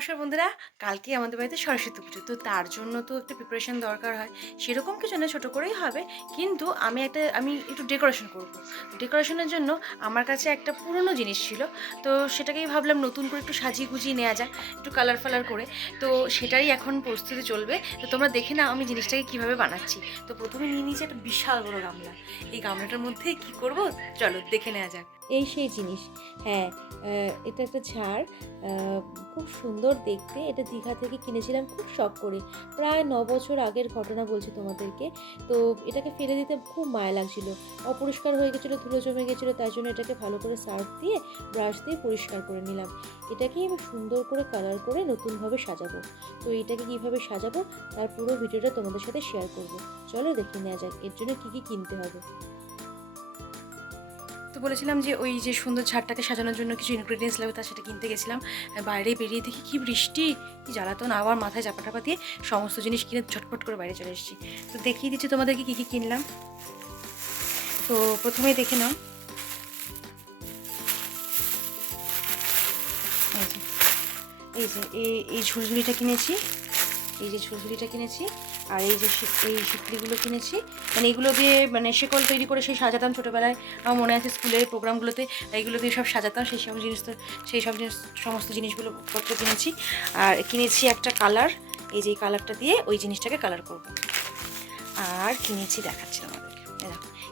নমস্কার বন্ধুরা। কালকে আমাদের বাড়িতে সরস্বতী পুজো। তো তার জন্য তো একটা প্রিপারেশন দরকার হয়। সেরকম কিছু না, ছোটো করেই হবে। কিন্তু আমি একটা, আমি একটু ডেকোরেশন করব। ডেকোরেশনের জন্য আমার কাছে একটা পুরনো জিনিস ছিল। তো সেটাকেই ভাবলাম নতুন করে একটু সাজিয়ে গুজিয়ে নেওয়া যায় একটু কালার ফালার করে। তো সেটাই এখন প্রস্তুতি চলবে। তো তোমরা দেখে নাও আমি জিনিসটাকে কীভাবে বানাচ্ছি। তো প্রথমে নিয়ে নিয়েছি একটা বিশাল বড় গামলা। এই গামলাটার মধ্যে কি করব? চলো দেখে নেওয়া যাক। এই সেই জিনিস। হ্যাঁ এটা একটা ঝাড় খুব সুন্দর দেখতে। এটা দীঘা থেকে কিনেছিলাম খুব শখ করে। প্রায় ন বছর আগের ঘটনা বলছি তোমাদেরকে। তো এটাকে ফেলে দিতে খুব মায়া লাগছিল। অপরিষ্কার হয়ে গেছিল, ধুলো জমে গেছিল, তাই জন্য এটাকে ভালো করে সার্ফ দিয়ে, ব্রাশ দিয়ে পরিষ্কার করে নিলাম। এটাকে আমি সুন্দর করে কালার করে নতুনভাবে সাজাবো। তো এটাকে কীভাবে সাজাবো, তার পুরো ভিডিওটা তোমাদের সাথে শেয়ার করব। চলো দেখে নেওয়া যাক, এর জন্য কী কী কিনতে হবে। বলেছিলাম যে ওই যে সুন্দর ঝাড়টাকে সাজানোর জন্য কিছু ইনগ্রিডিয়েন্টস লাগবে, তা সেটা কিনতে গেছিলাম। বাইরে বেরিয়ে দেখি কি বৃষ্টি, কি জ্বালাতন, আবার মাথায় চাপা টাপা দিয়ে সমস্ত জিনিস কিনে ঝটপট করে বাইরে চলে এসেছি। তো দেখিয়ে দিচ্ছি তোমাদেরকে কী কী কিনলাম। তো প্রথমেই দেখে নাও। এই যে, এই ঝুড়ঝুড়িটা কিনেছি। এই যে ঝুড়ঝুড়িটা কিনেছি আর এই যে এই শিকড়িগুলো কিনেছি। মানে এগুলো দিয়ে মানে শেকল তৈরি করে সেই সাজাতাম ছোটোবেলায়। আমার মনে আছে স্কুলের প্রোগ্রামগুলোতে এইগুলো দিয়ে সব সাজাতাম, সেই সব জিনিস তো, সেই সব জিনিস, সমস্ত জিনিসগুলো পত্র কিনেছি। আর কিনেছি একটা কালার, এই যে কালারটা দিয়ে ওই জিনিসটাকে কালার করব। আর কিনেছি দেখাচ্ছি আমাদেরকে দেখো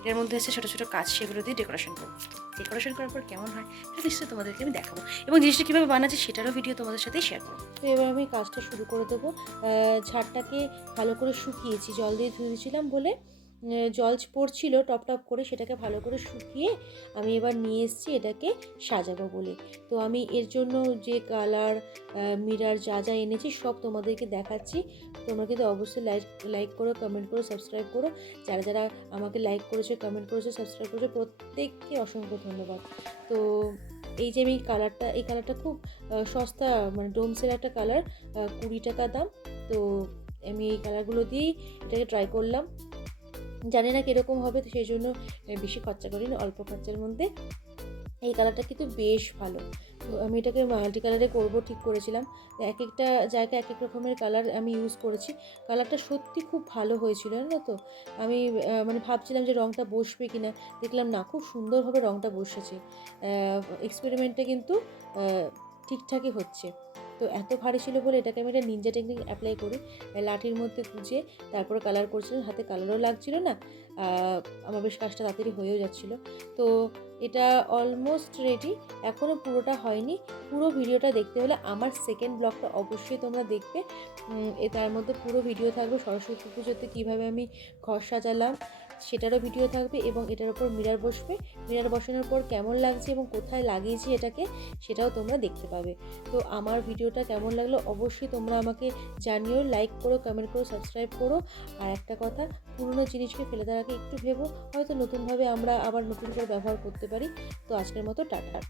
এর মধ্যে আছে ছোটো ছোটো কাজ, সেগুলো দিয়ে ডেকোরেশন করব। ডেকোরেশন করার পর কেমন হয় সেটা নিশ্চয়ই তোমাদেরকে আমি দেখাবো। এবং জিনিসটা কীভাবে বানাচ্ছি সেটারও ভিডিও তোমাদের সাথেই শেয়ার করব। তো এবার আমি কাজটা শুরু করে দেবো। ঝাড়টাকে ভালো করে শুকিয়েছি, জল দিয়ে ধুয়ে দিয়েছিলাম বলে জল পড়ছিল টপ টপ করে সেটাকে ভালো করে শুকিয়ে আমি এবার নিয়ে এসেছি এটাকে সাজাবো বলে। তো আমি এর জন্য যে কালার মিরার যা যা এনেছি সব তোমাদেরকে দেখাচ্ছি। তোমরা কিন্তু অবশ্যই লাইক লাইক করো কমেন্ট করো সাবস্ক্রাইব করো। যারা যারা আমাকে লাইক করেছে কমেন্ট করেছে সাবস্ক্রাইব করেছে, প্রত্যেককে অসংখ্য ধন্যবাদ। তো এই যে আমি কালারটা, এই কালারটা খুব সস্তা মানে ডোমসের একটা কালার কুড়ি টাকা দাম। তো আমি এই কালারগুলো দিয়েই এটাকে ট্রাই করলাম। জানি না কীরকম হবে, তো সেই জন্য বেশি খরচা করিনি, অল্প খরচার মধ্যে। এই কালারটা কিন্তু বেশ ভালো। তো আমি এটাকে মাল্টি কালারে করব, ঠিক করেছিলাম। এক একটা জায়গায় এক এক রকমের কালার আমি ইউজ করেছি। কালারটা সত্যি খুব ভালো হয়েছিল, জানো তো? আমি মানে ভাবছিলাম যে রঙটা বসবে কিনা। দেখলাম না, খুব সুন্দরভাবে রঙটা বসেছে। এক্সপেরিমেন্টটা কিন্তু ঠিকঠাকই হচ্ছে। তো এত ভারী ছিল বলে এটাকে আমি একটা নিনজা টেকনিক অ্যাপ্লাই করি। লাঠির মধ্যে গুজে তারপরে কালার করছিলাম, হাতে কালারও লাগছিল না। আমার বেশ কাজটা তাড়াতাড়ি হয়েও যাচ্ছিল। তো এটা অলমোস্ট রেডি এখনও পুরোটা হয়নি। পুরো ভিডিওটা দেখতে হলে আমার সেকেন্ড ব্লগটা অবশ্যই তোমরা দেখবে। এ তার মধ্যে পুরো ভিডিও থাকবে, সরস্বতী পুজোতে কীভাবে আমি ঘর সাজালাম, সেটারও ভিডিও থাকবে এবং এটার উপর মিরার বসবে। মিরার বসানোর পর কেমন লাগছে এবং কোথায় লাগিয়েছি এটাকে, সেটাও তোমরা দেখতে পাবে। তো আমার ভিডিওটা কেমন লাগল অবশ্যই তোমরা আমাকে জানিও লাইক করো কমেন্ট করো সাবস্ক্রাইব করো। আর একটা কথা, পুরনো জিনিসকে ফেলে দেওয়ার আগে একটু ভেবো, হয়তো নতুনভাবে আমরা আবার নতুন করে ব্যবহার করতে পারি। তো আজকের মতো টাটা।